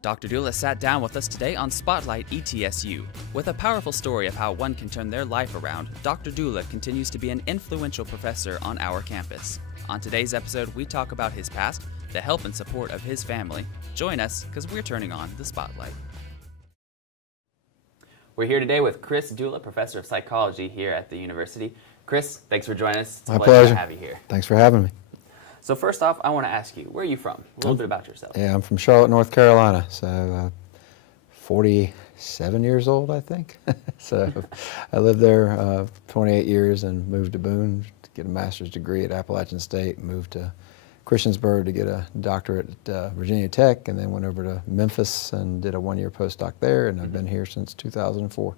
Dr. Dula sat down with us today on Spotlight ETSU. With a powerful story of how one can turn their life around, Dr. Dula continues to be an influential professor on our campus. On today's episode, we talk about his past, the help and support of his family. Join us, because we're turning on the spotlight. We're here today with Chris Dula, professor of psychology here at the university. Chris, thanks for joining us. It's a pleasure to have you here. Thanks for having me. So first off, I want to ask you, where are you from? A little bit about yourself. Yeah, I'm from Charlotte, North Carolina, so 47 years old, I think. So I lived there 28 years and moved to Boone to get a master's degree at Appalachian State, moved to Christiansburg to get a doctorate at Virginia Tech, and then went over to Memphis and did a one-year postdoc there, and I've been here since 2004.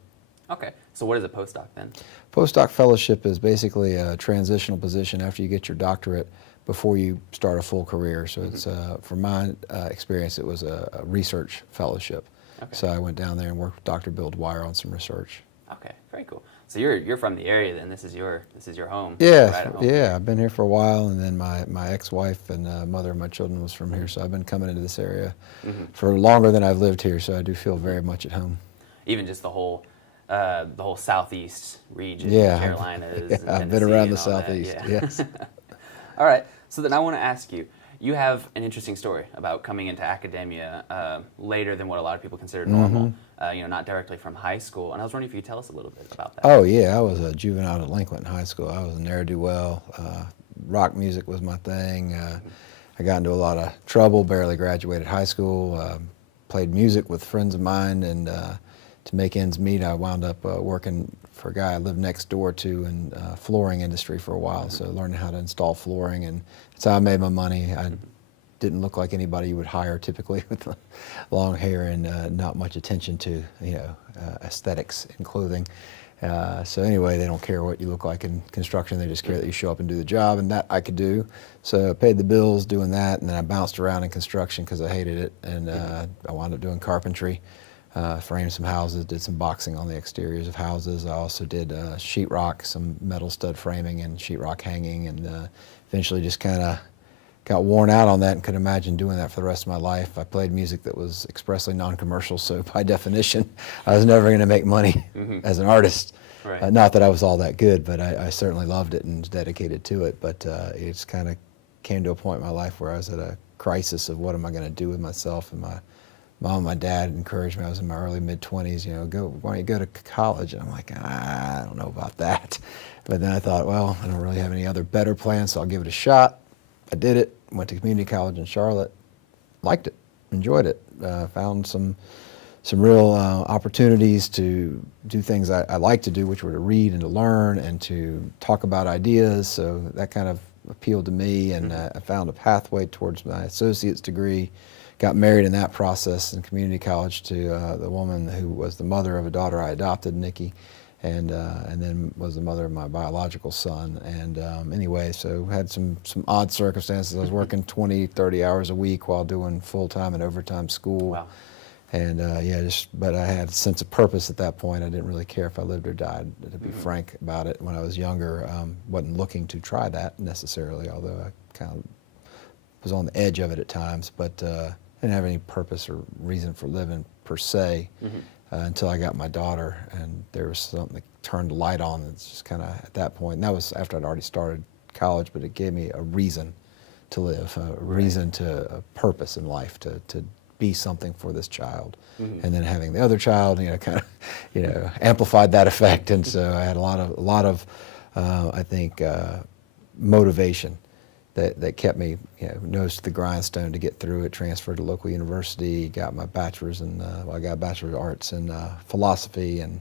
Okay, so what is a postdoc then? Postdoc fellowship is basically a transitional position after you get your doctorate before you start a full career. So it's, from my experience, it was a research fellowship. Okay. So I went down there and worked with Dr. Bill Dwyer on some research. Okay, very cool. So you're from the area then. This is your home. Yeah, right at home. Yeah. I've been here for a while, and then my ex-wife and mother of my children was from here. So I've been coming into this area for longer than I've lived here. So I do feel very much at home. Even just the whole southeast region, yeah, Carolinas. I've been around the southeast. Yeah. Yes. All right. So then I want to ask you. You have an interesting story about coming into academia later than what a lot of people consider normal. Not directly from high school. And I was wondering if you could tell us a little bit about that. Oh yeah, I was a juvenile delinquent in high school. I was a ne'er-do-well. Rock music was my thing. I got into a lot of trouble. Barely graduated high school. Played music with friends of mine, and to make ends meet, I wound up working for a guy I lived next door to in flooring industry for a while. So learning how to install flooring, and that's how I made my money. I didn't look like anybody you would hire typically with long hair and not much attention to aesthetics in clothing. So anyway, they don't care what you look like in construction. They just care that you show up and do the job, and that I could do. So I paid the bills doing that, and then I bounced around in construction because I hated it, and I wound up doing carpentry. Framed some houses, did some boxing on the exteriors of houses. I also did sheetrock, some metal stud framing and sheetrock hanging, and eventually just kind of got worn out on that and could imagine doing that for the rest of my life. I played music that was expressly non-commercial, so by definition, I was never going to make money as an artist. Right. Not that I was all that good, but I certainly loved it and was dedicated to it. But it just kind of came to a point in my life where I was at a crisis of what am I going to do with myself. And my mom and my dad encouraged me. I was in my early mid-20s, why don't you go to college? And I'm like, I don't know about that. But then I thought, well, I don't really have any other better plans, so I'll give it a shot. I did it, went to community college in Charlotte, liked it, enjoyed it, found some real opportunities to do things I like to do, which were to read and to learn and to talk about ideas. So that kind of appealed to me, and I found a pathway towards my associate's degree. Got married in that process in community college to the woman who was the mother of a daughter I adopted, Nikki, and then was the mother of my biological son. And anyway, so had some odd circumstances. I was working 20, 30 hours a week while doing full-time and overtime school. Wow. And but I had a sense of purpose at that point. I didn't really care if I lived or died, to be frank about it. When I was younger, wasn't looking to try that necessarily, although I kind of was on the edge of it at times, but didn't have any purpose or reason for living per se until I got my daughter, and there was something that turned the light on. It's just kind of at that point, and that was after I'd already started college, but it gave me a reason to live, a reason to a purpose in life, to be something for this child. And then having the other child, kind of, amplified that effect, and so I had a lot of I think, motivation that kept me, nose to the grindstone to get through it. Transferred to local university, got my bachelor's in, I got a bachelor's of arts in philosophy, and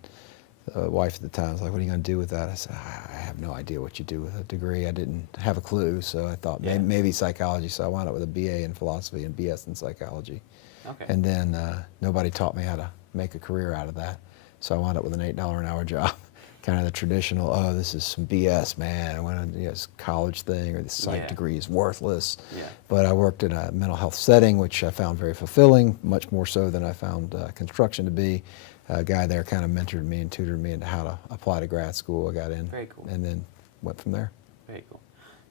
the wife at the time was like, what are you going to do with that? I said, I have no idea what you do with a degree. I didn't have a clue, so I thought maybe psychology, so I wound up with a BA in philosophy and BS in psychology. Okay. And then nobody taught me how to make a career out of that, so I wound up with an $8 an hour job. Kind of the traditional, this is some BS, man. I went on this college thing, or this psych degree is worthless. Yeah. But I worked in a mental health setting, which I found very fulfilling, much more so than I found construction to be. A guy there kind of mentored me and tutored me into how to apply to grad school. I got in, very cool, and then went from there. Very cool.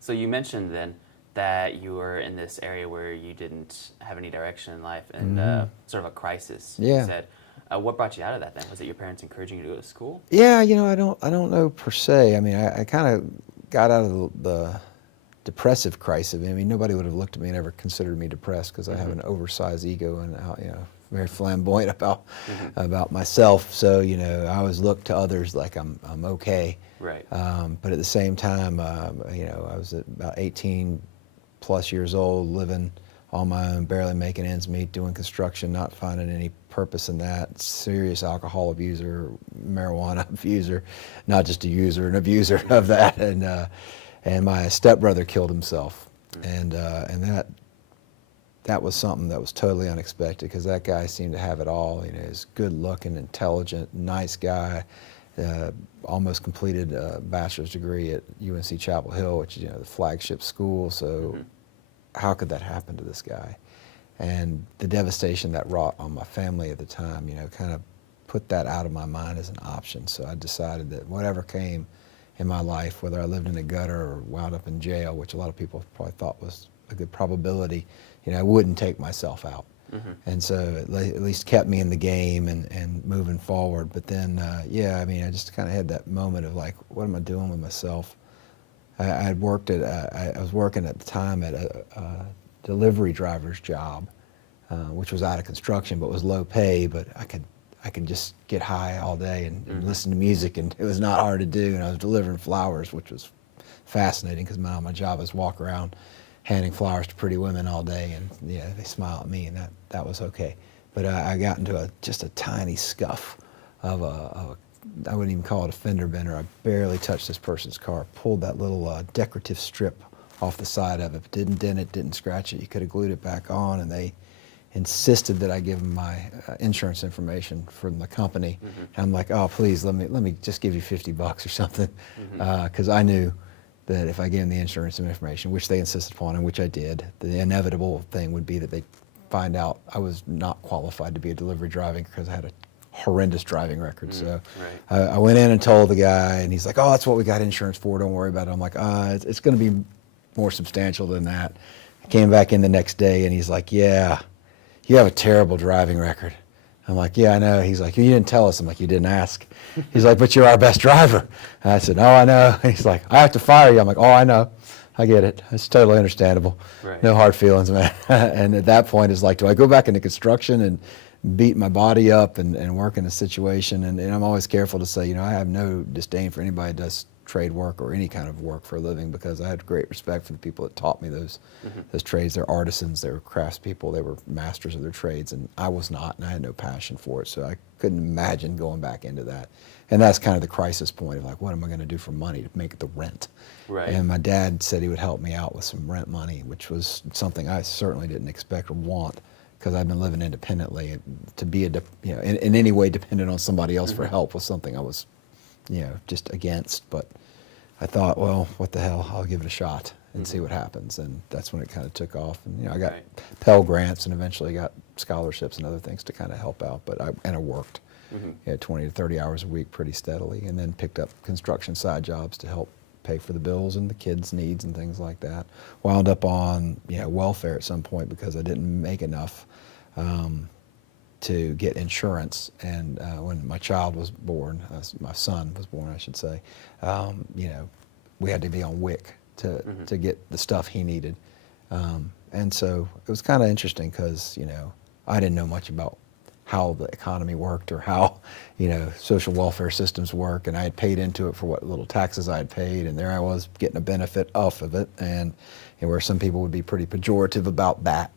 So you mentioned then that you were in this area where you didn't have any direction in life and sort of a crisis. Yeah. You said, what brought you out of that then? Was it your parents encouraging you to go to school? Yeah, I don't know per se. I mean, I kind of got out of the depressive crisis. I mean, nobody would have looked at me and ever considered me depressed because I have an oversized ego and very flamboyant about myself. So I always looked to others like I'm okay. Right. But at the same time, I was at about 18 plus years old, living on my own, barely making ends meet, doing construction, not finding any purpose in that. Serious alcohol abuser, marijuana abuser, not just a user, an abuser of that. And my stepbrother killed himself, and that was something that was totally unexpected because that guy seemed to have it all. He's good looking, intelligent, nice guy. Almost completed a bachelor's degree at UNC Chapel Hill, which is the flagship school. So how could that happen to this guy? And the devastation that wrought on my family at the time, kind of put that out of my mind as an option. So I decided that whatever came in my life, whether I lived in a gutter or wound up in jail, which a lot of people probably thought was a good probability, I wouldn't take myself out. And so at least kept me in the game and moving forward. But then, I just kind of had that moment of like, what am I doing with myself? I was working at the time at a delivery driver's job, which was out of construction, but was low pay, but I could just get high all day and listen to music, and it was not hard to do. And I was delivering flowers, which was fascinating because my job was walk around handing flowers to pretty women all day, and they smile at me, and that was okay. But I got into just a tiny scuff of I wouldn't even call it a fender bender. I barely touched this person's car, pulled that little decorative strip off the side of it, didn't dent it, didn't scratch it. You could have glued it back on, and they insisted that I give them my insurance information from the company. And I'm like, oh, please, let me just give you $50 or something, because I knew that if I gave them the insurance information, which they insisted upon, and which I did, the inevitable thing would be that they'd find out I was not qualified to be a delivery driving because I had a horrendous driving record. So I went in and told the guy, and he's like, oh, that's what we got insurance for, don't worry about it. I'm like, it's going to be more substantial than that. I came back in the next day, and he's like, yeah, you have a terrible driving record. I'm like, yeah, I know. He's like, you didn't tell us. I'm like, you didn't ask. He's like, but you're our best driver. And I said, oh, I know. He's like, I have to fire you. I'm like, oh, I know. I get it. It's totally understandable. Right. No hard feelings, man. And at that point, it's like, do I go back into construction and beat my body up and work in a situation? And I'm always careful to say, I have no disdain for anybody that does trade work or any kind of work for a living, because I had great respect for the people that taught me those trades. They're artisans, they were craftspeople, they were masters of their trades, and I was not, and I had no passion for it, so I couldn't imagine going back into that. And that's kind of the crisis point of like, what am I going to do for money to make the rent? Right. And my dad said he would help me out with some rent money, which was something I certainly didn't expect or want, because I've been living independently. To be in any way dependent on somebody else for help was something I was just against. But I thought, well, what the hell, I'll give it a shot and see what happens. And that's when it kind of took off. And I got Pell Grants and eventually got scholarships and other things to kind of help out. But I worked 20 to 30 hours a week pretty steadily, and then picked up construction side jobs to help pay for the bills and the kids' needs and things like that. Wound up on welfare at some point because I didn't make enough to get insurance. And when my child was born, my son was born, I should say, we had to be on WIC to get the stuff he needed. And so it was kind of interesting because, I didn't know much about how the economy worked or how, social welfare systems work. And I had paid into it for what little taxes I had paid. And there I was getting a benefit off of it. And where some people would be pretty pejorative about that,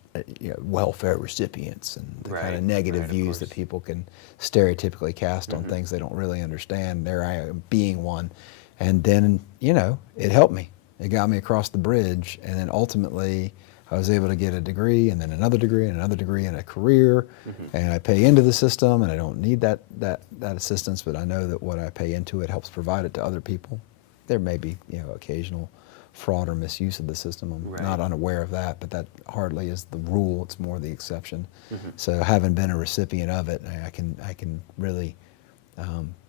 welfare recipients and the kind of negative views that people can stereotypically cast on things they don't really understand. There I am being one. And then, it helped me. It got me across the bridge. And then ultimately, I was able to get a degree and then another degree and another degree and a career. And I pay into the system, and I don't need that assistance, but I know that what I pay into it helps provide it to other people. There may be, occasional fraud or misuse of the system. I'm not unaware of that, but that hardly is the rule. It's more the exception. So having been a recipient of it, I can really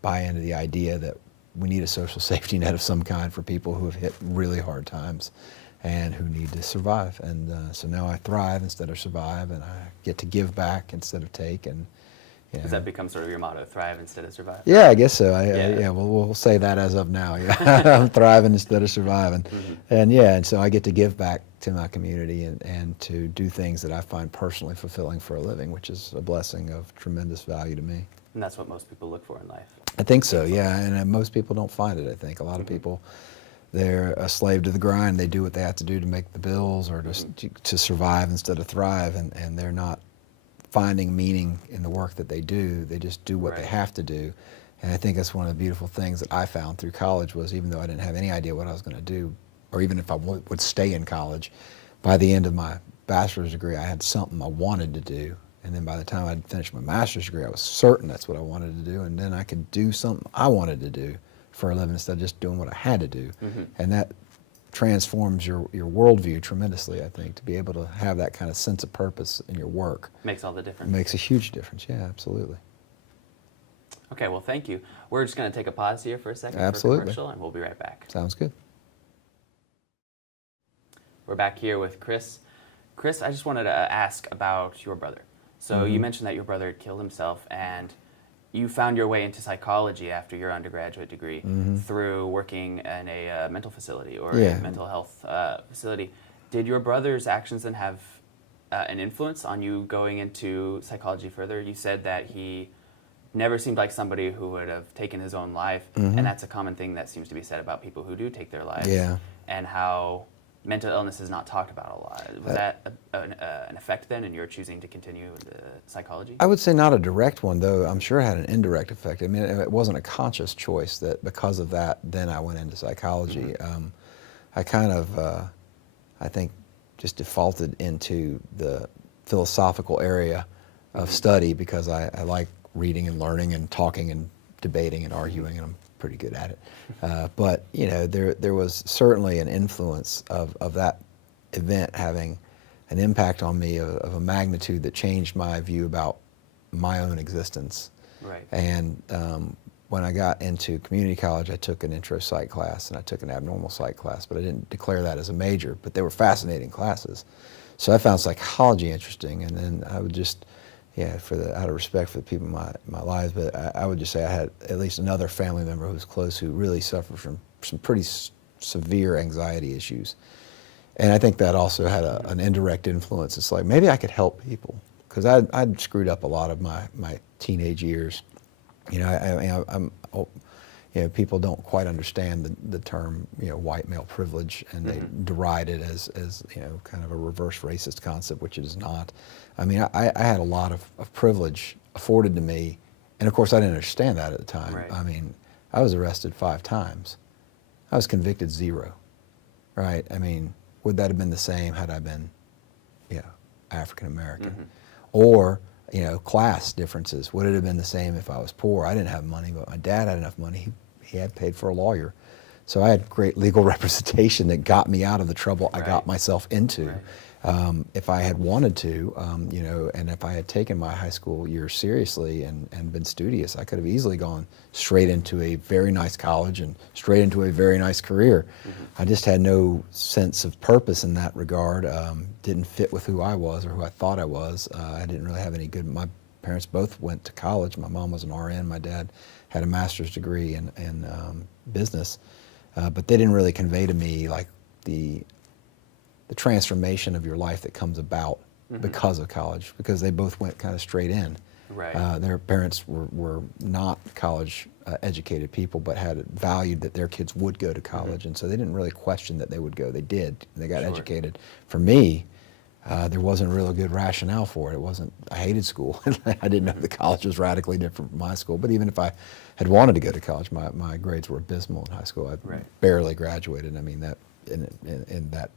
buy into the idea that we need a social safety net of some kind for people who have hit really hard times. and who need to survive. And so now I thrive instead of survive, and I get to give back instead of take. And Does that become sort of your motto, thrive instead of survive? yeah, I guess so. Yeah. We'll say that as of now. Yeah, I'm thriving instead of surviving. And so I get to give back to my community and to do things that I find personally fulfilling for a living, which is a blessing of tremendous value to me. And that's what most people look for in life. I think so, yeah, and most people don't find it, I think. A lot of people, they're a slave to the grind. They do what they have to do to make the bills or just to survive instead of thrive, and they're not finding meaning in the work that they do. They just do what they have to do. And I think that's one of the beautiful things that I found through college was, even though I didn't have any idea what I was going to do, or even if I would stay in college, by the end of my bachelor's degree, I had something I wanted to do. And then by the time I'd finished my master's degree, I was certain that's what I wanted to do. And then I could do something I wanted to do for a living instead of just doing what I had to do. And that transforms your worldview tremendously, I think, to be able to have that kind of sense of purpose in your work. Makes all the difference. It makes a huge difference, yeah, absolutely. Okay, well, thank you. We're just going to take a pause here for a second Absolutely. for commercial, and we'll be right back. Sounds good. We're back here with Chris. Chris, I just wanted to ask about your brother. So you mentioned that your brother had killed himself, and you found your way into psychology after your undergraduate degree through working in a mental facility or a mental health facility. Did your brother's actions then have an influence on you going into psychology further? You said that he never seemed like somebody who would have taken his own life, and that's a common thing that seems to be said about people who do take their lives, and how mental illness is not talked about a lot. Was that an effect then in your choosing to continue the psychology? I would say not a direct one, though I'm sure it had an indirect effect. I mean, it wasn't a conscious choice that because of that, then I went into psychology. I kind of, I think, just defaulted into the philosophical area of study because I like reading and learning and talking and debating and arguing, and I'm pretty good at it. But you know, there was certainly an influence of that event having an impact on me of a magnitude that changed my view about my own existence. Right. And when I got into community college, I took an intro psych class and I took an abnormal psych class, but I didn't declare that as a major, but they were fascinating classes. So I found psychology interesting, and then I would just, out of respect for the people in my lives, but I would just say I had at least another family member who was close who really suffered from some pretty severe anxiety issues. And I think that also had an indirect influence. It's like, maybe I could help people, because I'd screwed up a lot of my teenage years. You know, people don't quite understand the term, white male privilege, and they deride it as kind of a reverse racist concept, which it is not. I mean, I had a lot of privilege afforded to me, and of course I didn't understand that at the time. Right. I mean, I was arrested 5 times. I was convicted 0, right? I mean, would that have been the same had I been, African American? Or, class differences. Would it have been the same if I was poor? I didn't have money, but my dad had enough money. He had paid for a lawyer. So I had great legal representation that got me out of the trouble I got myself into. Right. If I had wanted to, and if I had taken my high school years seriously and been studious, I could have easily gone straight into a very nice college and straight into a very nice career. I just had no sense of purpose in that regard. Didn't fit with who I was or who I thought I was. I didn't really have any good. My parents both went to college. My mom was an RN. My dad had a master's degree in business, but they didn't really convey to me like the transformation of your life that comes about because of college, because they both went kind of straight in. Right. Their parents were not college educated people, but had valued that their kids would go to college, and so they didn't really question that they would go. They did. They got educated. For me, there wasn't a really good rationale for it. I hated school. I didn't know the college was radically different from my school, but even if I had wanted to go to college, my grades were abysmal in high school. I barely graduated. I mean, that in that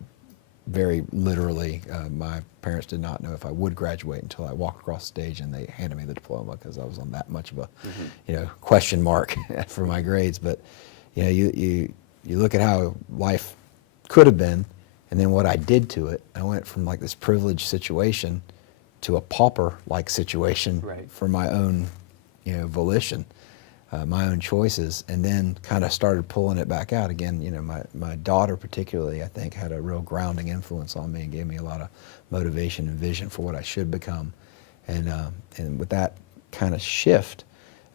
very literally, my parents did not know if I would graduate until I walked across the stage and they handed me the diploma, because I was on that much of a question mark for my grades. But you look at how life could have been, and then what I did to it. I went from like this privileged situation to a pauper-like situation for my own volition. my own choices, and then kind of started pulling it back out again. You know, my daughter particularly, I think, had a real grounding influence on me and gave me a lot of motivation and vision for what I should become. And with that kind of shift,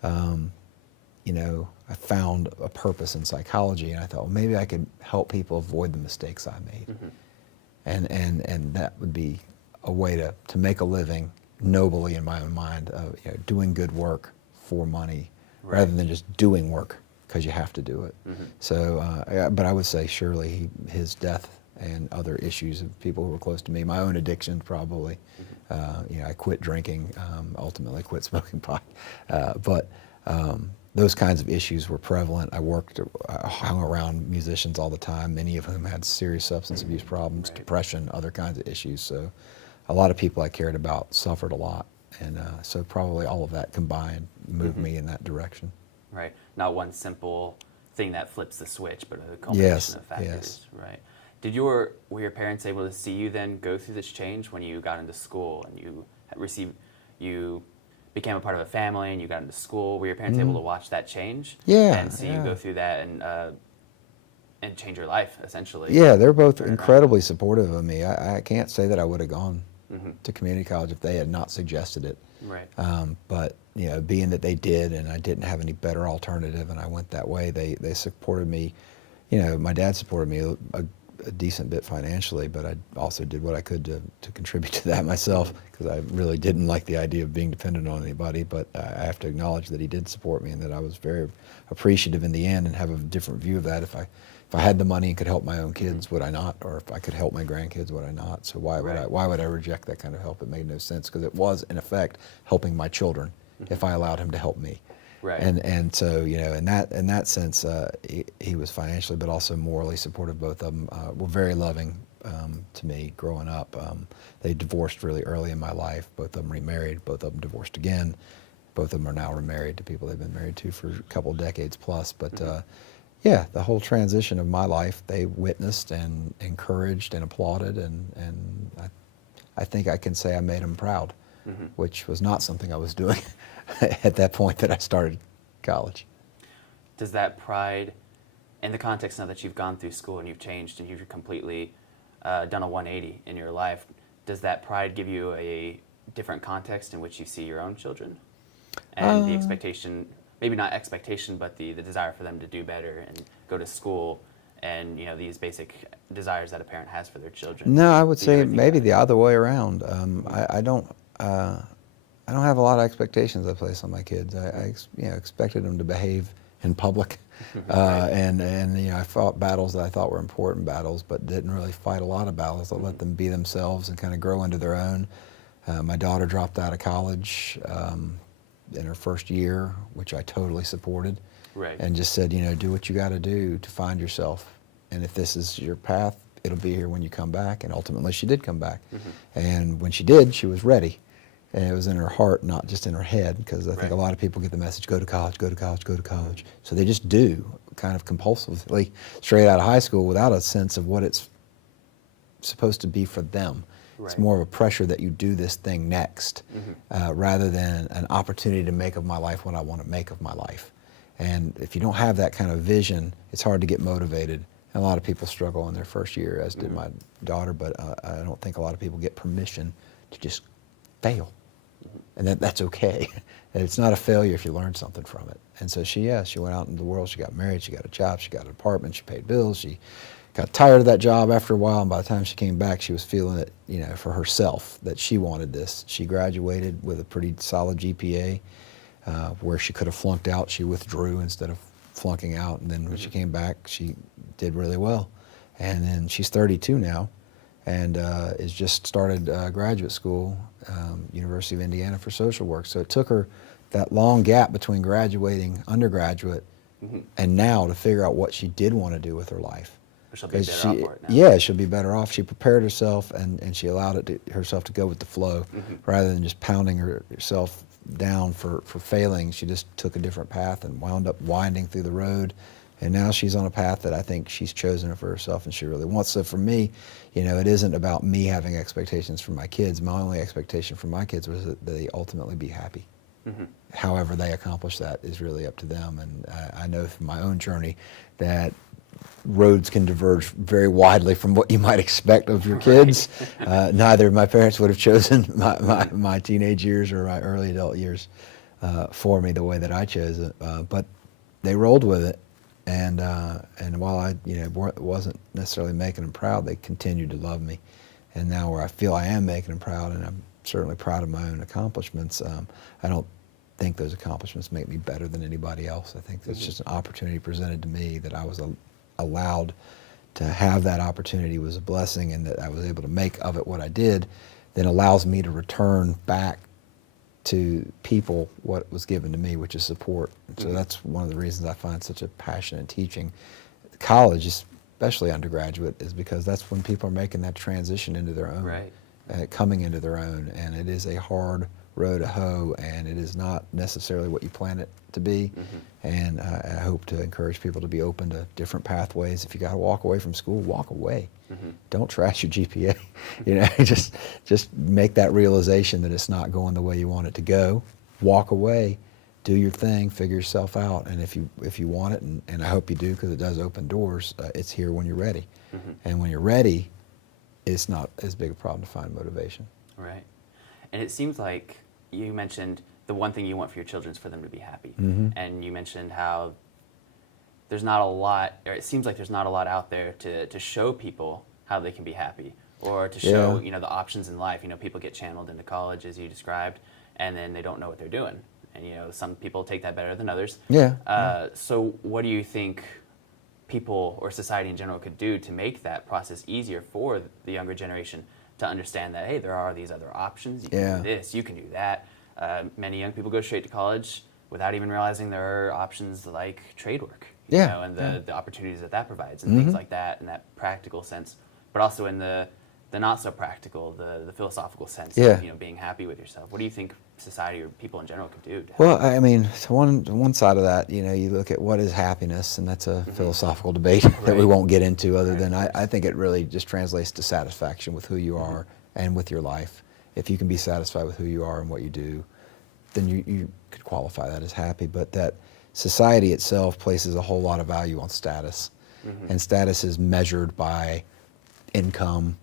you know, I found a purpose in psychology, and I thought, well, maybe I could help people avoid the mistakes I made. And that would be a way to make a living nobly in my own mind, you know, doing good work for money, rather than just doing work because you have to do it. So, but I would say surely his death and other issues of people who were close to me, my own addictions probably. You know, I quit drinking, ultimately quit smoking pot, but those kinds of issues were prevalent. I hung around musicians all the time, many of whom had serious substance abuse problems, depression, other kinds of issues. So a lot of people I cared about suffered a lot. And so probably all of that combined moved me in that direction. Right. Not one simple thing that flips the switch, but a combination of factors. Yes. Right. Were your parents able to see you then go through this change when you got into school and you became a part of a family and you got into school? Were your parents able to watch that change? Yeah. And see you go through that and change your life, essentially? Yeah, they're both incredibly supportive of me. I can't say that I would have gone to community college if they had not suggested it. Right. But you know, being that they did, and I didn't have any better alternative, and I went that way, they supported me. You know, my dad supported me a decent bit financially, but I also did what I could to contribute to that myself, because I really didn't like the idea of being dependent on anybody. But I have to acknowledge that he did support me, and that I was very appreciative in the end, and have a different view of that. If I had the money and could help my own kids, would I not? Or if I could help my grandkids, would I not? So why would I reject that kind of help? It made no sense, because it was in effect helping my children if I allowed him to help me. Right. And so, you know, in that sense, he was financially but also morally supportive. Both of them were very loving to me growing up. They divorced really early in my life. Both of them remarried. Both of them divorced again. Both of them are now remarried to people they've been married to for a couple of decades plus. But yeah, the whole transition of my life, they witnessed and encouraged and applauded, and I think I can say I made them proud, which was not something I was doing at that point that I started college. Does that pride, in the context now that you've gone through school and you've changed and you've completely done a 180 in your life, does that pride give you a different context in which you see your own children? And the expectation, maybe not expectation, but the desire for them to do better and go to school, and you know, these basic desires that a parent has for their children? No, I would say maybe the other way around. I don't have a lot of expectations I place on my kids. I expected them to behave in public, and you know, I fought battles that I thought were important battles, but didn't really fight a lot of battles. I let them be themselves and kind of grow into their own. My daughter dropped out of college in her first year, which I totally supported, and just said, you know, do what you got to do to find yourself, and if this is your path, it'll be here when you come back. And ultimately, she did come back, and when she did, she was ready. And it was in her heart, not just in her head, because I think a lot of people get the message, go to college, go to college, go to college. So they just do, kind of compulsively, straight out of high school, without a sense of what it's supposed to be for them. It's more of a pressure that you do this thing next, rather than an opportunity to make of my life what I want to make of my life. And if you don't have that kind of vision, it's hard to get motivated. And a lot of people struggle in their first year, as did my daughter, but I don't think a lot of people get permission to just fail. And that's okay. And it's not a failure if you learn something from it. And so she went out into the world, she got married, she got a job, she got an apartment, she paid bills, she got tired of that job after a while, and by the time she came back, she was feeling it, you know, for herself, that she wanted this. She graduated with a pretty solid GPA, where she could have flunked out, she withdrew instead of flunking out, and then when she came back, she did really well. And then she's 32 now, and has just started graduate school, University of Indiana, for social work. So it took her that long gap between graduating undergraduate and now to figure out what she did want to do with her life. She'll be better off for it now. Yeah, she'll be better off. She prepared herself, and she allowed herself to go with the flow, rather than just pounding herself down for failing. She just took a different path and wound up winding through the road. And now she's on a path that I think she's chosen for herself and she really wants. So for me, you know, it isn't about me having expectations for my kids. My only expectation for my kids was that they ultimately be happy. However they accomplish that is really up to them. And I know from my own journey that roads can diverge very widely from what you might expect of your kids. Neither of my parents would have chosen my teenage years or my early adult years for me the way that I chose it, but they rolled with it. And while I wasn't necessarily making them proud, they continued to love me. And now where I feel I am making them proud, and I'm certainly proud of my own accomplishments, I don't think those accomplishments make me better than anybody else. I think that's just an opportunity presented to me that I was allowed to have. That opportunity was a blessing, and that I was able to make of it what I did, then allows me to return back to people what was given to me, which is support. So that's one of the reasons I find such a passion in teaching. College, especially undergraduate, is because that's when people are making that transition into their own, coming into their own, and it is a hard row to hoe, and it is not necessarily what you plan it to be. And I hope to encourage people to be open to different pathways. If you got to walk away from school, walk away. Don't trash your GPA. Just make that realization that it's not going the way you want it to go. Walk away, do your thing, figure yourself out, and if you want it, and I hope you do, because it does open doors, it's here when you're ready. And when you're ready, it's not as big a problem to find motivation. Right. And it seems like you mentioned the one thing you want for your children is for them to be happy. And you mentioned how there's not a lot, or it seems like there's not a lot out there to show people how they can be happy, or to show the options in life. People get channeled into college, as you described, and then they don't know what they're doing. And some people take that better than others. So what do you think people or society in general could do to make that process easier for the younger generation to understand that, hey, there are these other options, you can do this, you can do that. Many young people go straight to college without even realizing there are options like trade work, and the opportunities that provides, and things like that in that practical sense, but also in the not so practical, the philosophical sense of being happy with yourself. What do you think society or people in general could do to help? Well, I mean, so one side of that, you look at what is happiness, and that's a philosophical debate that we won't get into, other than I think it really just translates to satisfaction with who you are and with your life. If you can be satisfied with who you are and what you do, then you could qualify that as happy. But that society itself places a whole lot of value on status, and status is measured by income,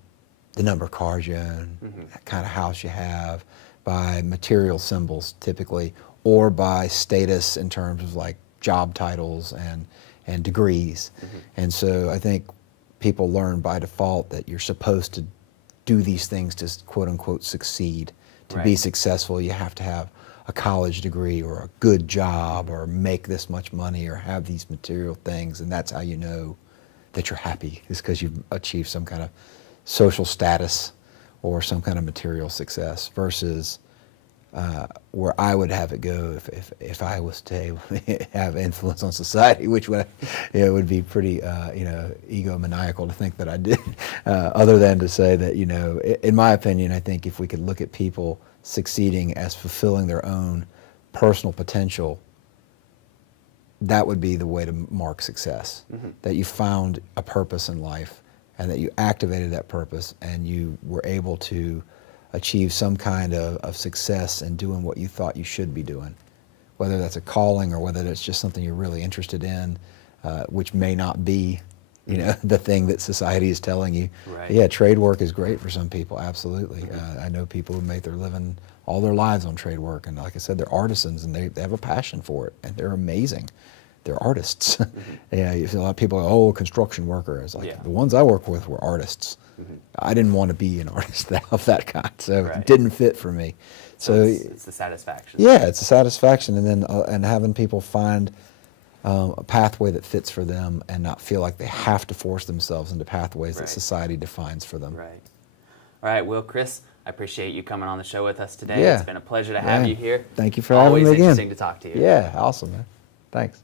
the number of cars you own, the kind of house you have, by material symbols typically, or by status in terms of like job titles and degrees. And so I think people learn by default that you're supposed to do these things to quote unquote succeed. To be successful, you have to have a college degree or a good job or make this much money or have these material things, and that's how you know that you're happy, is because you've achieved some kind of social status or some kind of material success, versus where I would have it go if I was to have influence on society, which would would be pretty egomaniacal to think that I did. Other than to say that in my opinion, I think if we could look at people succeeding as fulfilling their own personal potential, that would be the way to mark success. That you found a purpose in life, and that you activated that purpose, and you were able to achieve some kind of success in doing what you thought you should be doing, whether that's a calling or whether that's just something you're really interested in, which may not be the thing that society is telling you. Yeah, trade work is great for some people, absolutely. I know people who make their living all their lives on trade work, and like I said, they're artisans, and they have a passion for it, and they're amazing. They're artists. You see a lot of people go, oh, construction worker. It's like, the ones I work with were artists. I didn't want to be an artist of that kind, so it didn't fit for me. So it's the satisfaction. Yeah, it's a satisfaction, and then and having people find a pathway that fits for them, and not feel like they have to force themselves into pathways that society defines for them. Right. All right, Will, Chris, I appreciate you coming on the show with us today. It's been a pleasure to have you here. Thank you for having me again. Always interesting to talk to you. Yeah, awesome, man. Thanks.